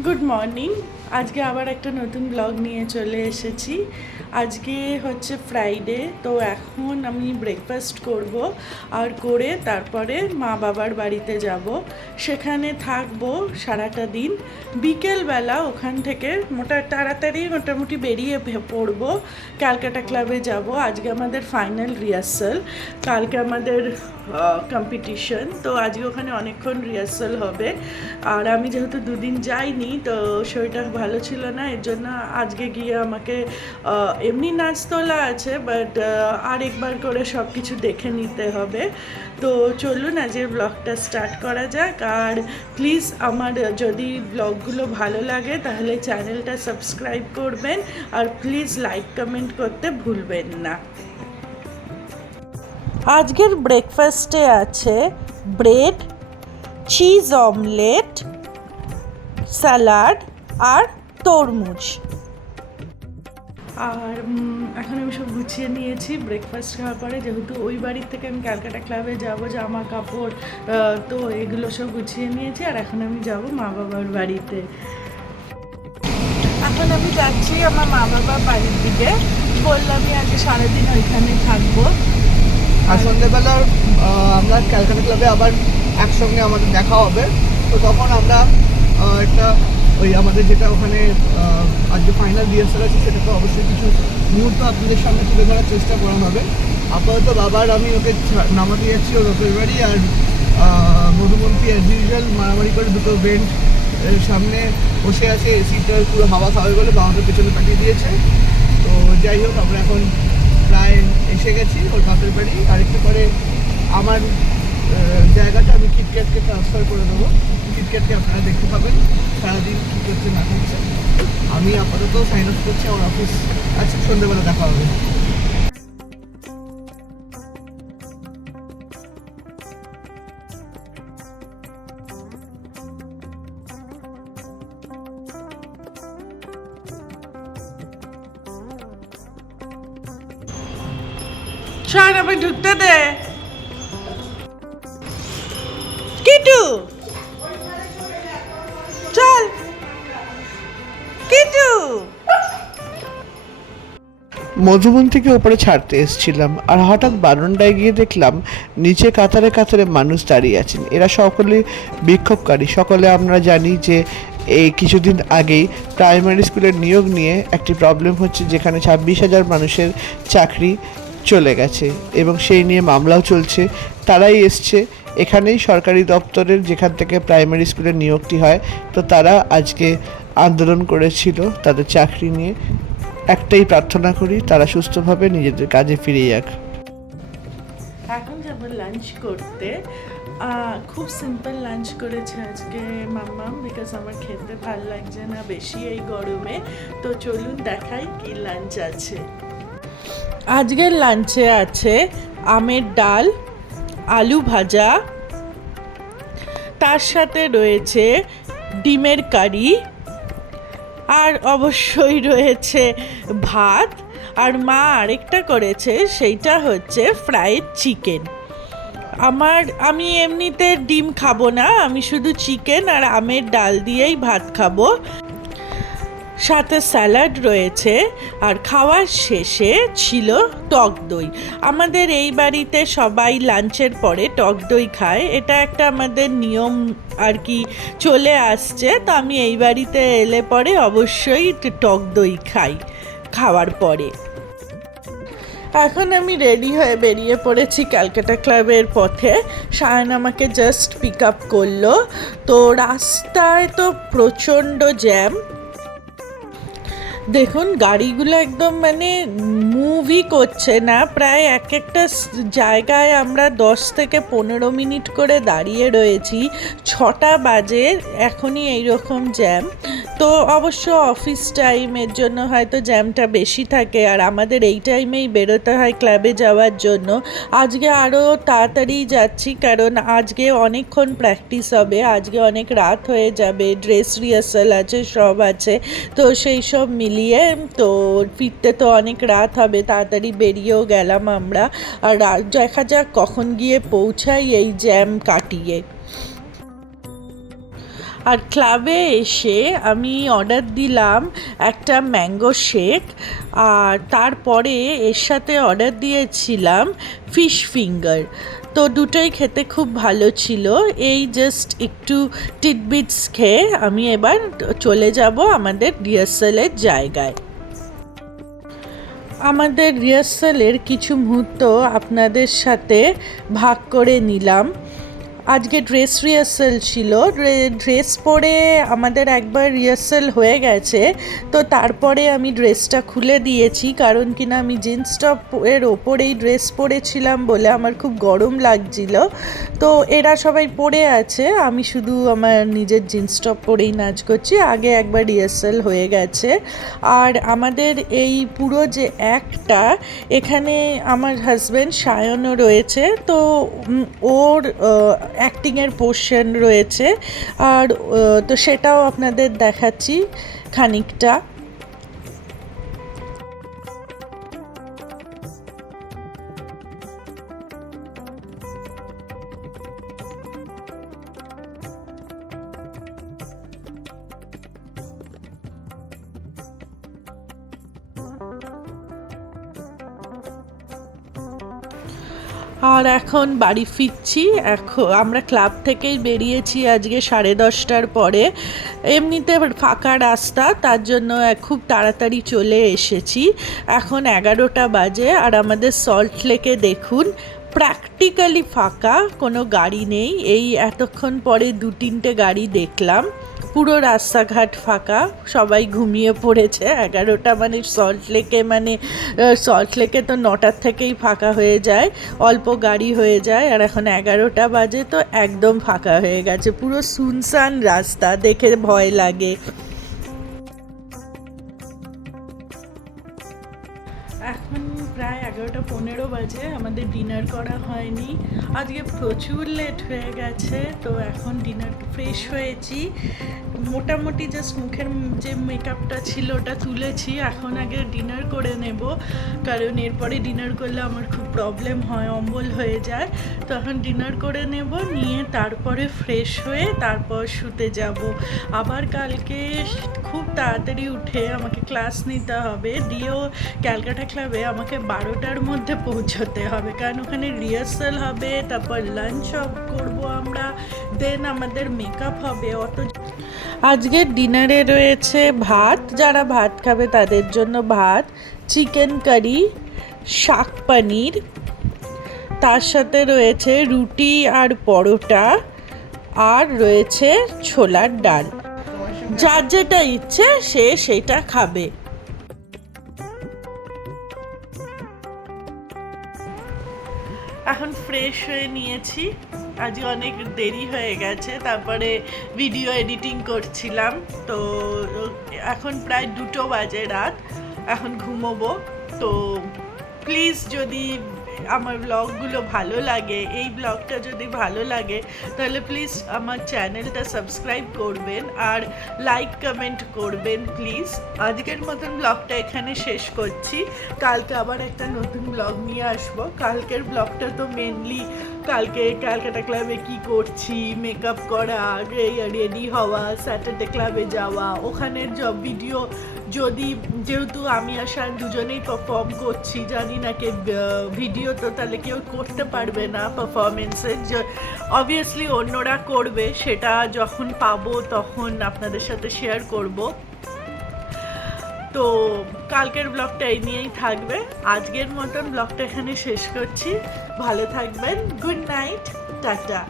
Good morning. আজকে আবার একটা নতুন ব্লগ নিয়ে চলে এসেছি। আজকে হচ্ছে ফ্রাইডে, তো এখন আমি ব্রেকফাস্ট করব, আর করে তারপরে মা বাবার বাড়িতে যাব। সেখানে থাকবো সারাটা দিন। বিকেলবেলা ওখান থেকে মোটামুটি বেরিয়ে পড়বো, ক্যালকাটা ক্লাবে যাব। আজকে আমাদের ফাইনাল রিহার্সাল, কালকে আমাদের কম্পিটিশন, তো আজকে ওখানে অনেকক্ষণ রিহার্সাল হবে। আর আমি যেহেতু দুদিন যাইনি, তো শরীরটা ভালো ছিল না, এর জন্য আজকে গিয়ে আমাকে এমনি নাচ তোলা আছে, বাট আরেকবার করে সব কিছু দেখে নিতে হবে। তো চলুন আজকের ব্লগটা স্টার্ট করা যাক। আর প্লিজ আমার যদি ব্লগগুলো ভালো লাগে তাহলে চ্যানেলটা সাবস্ক্রাইব করবেন, আর প্লিজ লাইক কমেন্ট করতে ভুলবেন না। আজকের ব্রেকফাস্টে আছে ব্রেড, চিজ অমলেট, স্যালাড আর তরমুজ। আর এখন আমি সব গুছিয়ে নিয়েছি ব্রেকফাস্ট খাওয়ার পরে, যেহেতু ওই বাড়ির থেকে আমি ক্যালকাটা ক্লাবে যাব, জামা কাপড়, তো এগুলো সব গুছিয়ে নিয়েছি। আর এখন আমি যাব মা বাবার বাড়িতে। এখন আমি যাচ্ছি আমার মা বাবার বাড়ির দিকে। বললামই আজকে সারাদিন ওইখানে থাকবো। আর সন্ধ্যেবেলা আমরা ক্যালকাটা ক্লাবে আবার একসঙ্গে আমাদের দেখা হবে। তো তখন আমরা একটা ওই আমাদের যেটা ওখানে আজ যে ফাইনাল রিহার্সাল আছে সেটাতে অবশ্যই কিছু মুহূর্ত আপনাদের সামনে তুলে ধরার চেষ্টা করা হবে। আপাতত বাবার আমি ওকে নামাতে যাচ্ছি ওর বাপের বাড়ি। আর মধুমন্তী অ্যাজ ইউজুয়াল মারামারি করে দুটো বেঞ্চ সামনে বসে আছে, এসিটার পুরো হাওয়া খাওয়াই বলে বাবাকে পেছনে পাঠিয়ে দিয়েছে। তো যাই হোক, আমরা এখন প্রায় এসে গেছি ওর বাপের বাড়ি। আর একটু পরে আমার জায়গাটা আমি কিটক্যাটকে ট্রান্সফার করে দেবো। কিটক্যাটকে আপনারা দেখতে পাবেন সারাদিন কী করছে না করছে। আমি আপাতত সাইন অফ করছি, আমার অফিস আছে, সন্ধ্যেবেলা দেখা হবে। চল আমি ঢুকতে দে। কিটু চল, কিটু। মধুবন থেকে ওপরে ছাড়তে এসেছিলাম, আর হঠাৎ বারান্দায় গিয়ে দেখলাম নিচে কাতারে কাতারে মানুষ দাঁড়িয়ে আছেন। এরা সকলে বিক্ষোভকারী। সকলে আমরা জানি যে এই কিছুদিন আগেই প্রাইমারি স্কুলের নিয়োগ নিয়ে একটি প্রবলেম হচ্ছে, যেখানে 26,000 মানুষের চাকরি চলে গেছে এবং সেই নিয়ে মামলাও চলছে। তারাই এসছে এখানেই সরকারি দপ্তরের, যেখান থেকে প্রাইমারি স্কুলের নিয়োগটি হয়। তো তারা আজকে আন্দোলন করেছিল তাদের চাকরি নিয়ে। একটাই প্রার্থনা করি, তারা সুস্থভাবে নিজেদের কাজে ফিরে যাক। এখন যাবো লাঞ্চ করতে। খুব সিম্পল লাঞ্চ করেছে আজকে মাম্মাম, বিকজ আমার খেতে ভাল লাগছে না বেশি এই গরমে। তো চলুন দেখাই কি লাঞ্চ আছে। আজকের লাঞ্চে আছে আমের ডাল, আলু ভাজা, তার সাথে রয়েছে ডিমের কারি, আর অবশ্যই রয়েছে ভাত। আর মা আরেকটা করেছে, সেইটা হচ্ছে ফ্রাইড চিকেন। আমি এমনিতে ডিম খাবো না, আমি শুধু চিকেন আর আমের ডাল দিয়েই ভাত খাবো। সাথে স্যালাড রয়েছে, আর খাওয়ার শেষে ছিল টক দই। আমাদের এই বাড়িতে সবাই লাঞ্চের পরে টক দই খায়, এটা একটা আমাদের নিয়ম আর কি চলে আসছে। তো আমি এই বাড়িতে এলে পরে অবশ্যই টক দই খাই খাওয়ার পরে। এখন আমি রেডি হয়ে বেরিয়ে পড়েছি ক্যালকাটা ক্লাবের পথে। শায়ন আমাকে জাস্ট পিক আপ করলো। তো রাস্তায় তো প্রচণ্ড জ্যাম, দেখুন গাড়িগুলো একদম মানে মুভই করছে না। প্রায় এক একটা জায়গায় আমরা 10 থেকে 15 মিনিট করে দাঁড়িয়ে রয়েছি। 6টা বাজে, এখনই এইরকম জ্যাম। তো অবশ্য অফিস টাইমের জন্য হয়তো জ্যামটা বেশি থাকে, আর আমাদের এই টাইমেই বেরোতে হয় ক্লাবে যাওয়ার জন্য। আজকে আরও তাড়াতাড়ি যাচ্ছি, কারণ আজকে অনেকক্ষণ প্র্যাকটিস হবে, আজকে অনেক রাত হয়ে যাবে, ড্রেস রিহার্সাল আছে, সব আছে। তো সেই সব মিলিয়ে তো ফিরতে তো অনেক রাত হবে, তাড়াতাড়ি বেরিয়েও গেলাম আমরা। আর দেখা যাক কখন গিয়ে পৌঁছাই এই জ্যাম কাটিয়ে। আর ক্লাবে এসে আমি অর্ডার দিলাম একটা ম্যাঙ্গো শেক, আর তারপরে এর সাথে অর্ডার দিয়েছিলাম ফিশ ফিঙ্গার। তো দুটোই খেতে খুব ভালো ছিল। এই জাস্ট একটু টিটবিটস খেয়ে আমি এবার চলে যাব আমাদের রিহার্সালের জায়গায়। আমাদের রিহার্সালের কিছু মুহূর্ত আপনাদের সাথে ভাগ করে নিলাম। আজকে ড্রেস রিহার্সাল ছিল। ড্রেস পরে আমাদের একবার রিহার্সাল হয়ে গেছে, তো তারপরে আমি ড্রেসটা খুলে দিয়েছি, কারণ কিনা আমি জিন্স টপের ওপরেই ড্রেস পরেছিলাম বলে আমার খুব গরম লাগছিল। তো এরা সবাই পরে আছে, আমি শুধু আমার নিজের জিন্স টপ পরেই নাচ করছি। আগে একবার রিহার্সাল হয়ে গেছে। আর আমাদের এই পুরো যে অ্যাক্টটা, এখানে আমার হাজব্যান্ড সায়নও রয়েছে, তো ওর অ্যাক্টিংয়ের পোর্শন রয়েছে। আর তো সেটাও আপনাদের দেখাচ্ছি খানিকটা। আর এখন বাড়ি ফিরছি। এখন আমরা ক্লাব থেকেই বেরিয়েছি আজকে 10:30টার পরে। এমনিতে ফাঁকা রাস্তা, তার জন্য খুব তাড়াতাড়ি চলে এসেছি। এখন 11টা বাজে, আর আমাদের সল্ট লেকে দেখুন প্র্যাকটিক্যালি ফাঁকা, কোনো গাড়ি নেই। এই এতক্ষণ পরে 2-3টে গাড়ি দেখলাম। পুরো রাস্তাঘাট ফাঁকা, সবাই ঘুমিয়ে পড়েছে। 11টা মানে সল্ট লেকে তো 9টার থেকেই ফাঁকা হয়ে যায়, অল্প গাড়ি হয়ে যায়। আর এখন 11টা বাজে, তো একদম ফাঁকা হয়ে গেছে। পুরো সুনসান রাস্তা, দেখে ভয় লাগে। এখন প্রায় 11:15 বাজে, আমাদের ডিনার করা হয়নি। আজকে প্রচুর লেট হয়ে গেছে, তো এখন ডিনার ফ্রেশ হয়েছি। মোটামুটি জাস্ট মুখের যে মেকআপটা ছিল ওটা তুলেছি। এখন আগে ডিনার করে নেব, কারণ এরপরে ডিনার করলে আমার খুব প্রবলেম হয়, অম্বল হয়ে যায়। তো এখন ডিনার করে নেব, নিয়ে তারপরে ফ্রেশ হয়ে তারপর শুতে যাব। আবার কালকে খুব তাড়াতাড়ি উঠে আমাকে ক্লাস নিতে হবে। দিয়েও ক্যালকাটা ক্লাবে আমাকে 12টার মধ্যে পৌঁছতে হবে, কারণ ওখানে রিহার্সাল হবে, তারপর লাঞ্চ করবো আমরা, দেন আমাদের মেকআপ হবে। আজকের ডিনারে রয়েছে ভাত, যারা ভাত খাবে তাদের জন্য ভাত, চিকেন কারি, শাক পনির, তার সাথে রয়েছে রুটি আর পরোটা, আর রয়েছে ছোলার ডাল। যার যেটা ইচ্ছে সে সেটা খাবে। এখন ফ্রেশ হয়ে নিয়েছি, আজ অনেক দেরি হয়ে গেছে, তারপরে ভিডিও এডিটিং করছিলাম। তো এখন প্রায় 2টো বাজে রাত, এখন ঘুমোবো। তো প্লিজ যদি আমার ব্লগগুলো ভালো লাগে, এই ব্লগটা যদি ভালো লাগে, তাহলে প্লিজ আমার চ্যানেলটা সাবস্ক্রাইব করবেন আর লাইক কমেন্ট করবেন প্লিজ। আজকের মতন ব্লগটা এখানে শেষ করছি। কালকে আবার একটা নতুন ব্লগ নিয়ে আসবো। কালকের ব্লগটা তো মেনলি কালকে ক্যালকাটা ক্লাবে কি করছি, মেকআপ করা, রেডি হওয়া, স্যাটারডে ক্লাবে যাওয়া, ওখানের জব ভিডিও। যদি যেহেতু আমি আর শান দুজনেই পারফর্ম করছি, জানি না কে ভিডিও, তো তাহলে কেউ করতে পারবে না পারফরমেন্সের, যে অবভিয়াসলি অন্যরা করবে, সেটা যখন পাবো তখন আপনাদের সাথে শেয়ার করব। তো কালকের ব্লগটা এই নিয়েই থাকবে। আজকের মতন ব্লগটা এখানে শেষ করছি। ভালো থাকবেন, গুড নাইট, টাটা।